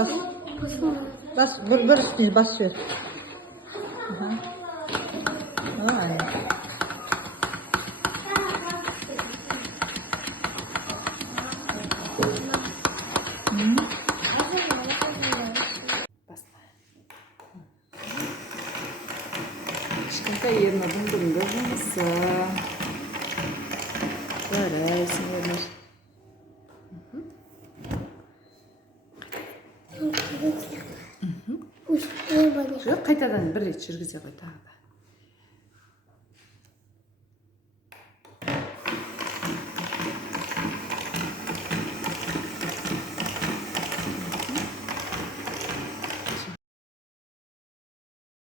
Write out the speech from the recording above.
Bas. Bas. Bir üstüne bas ver. Vay. Кішкентай ернұрдың бүгінгі жұмысы. Жарайсың, ернұр. Жоқ, қайтадан бір рет жүргізе қой тағы да.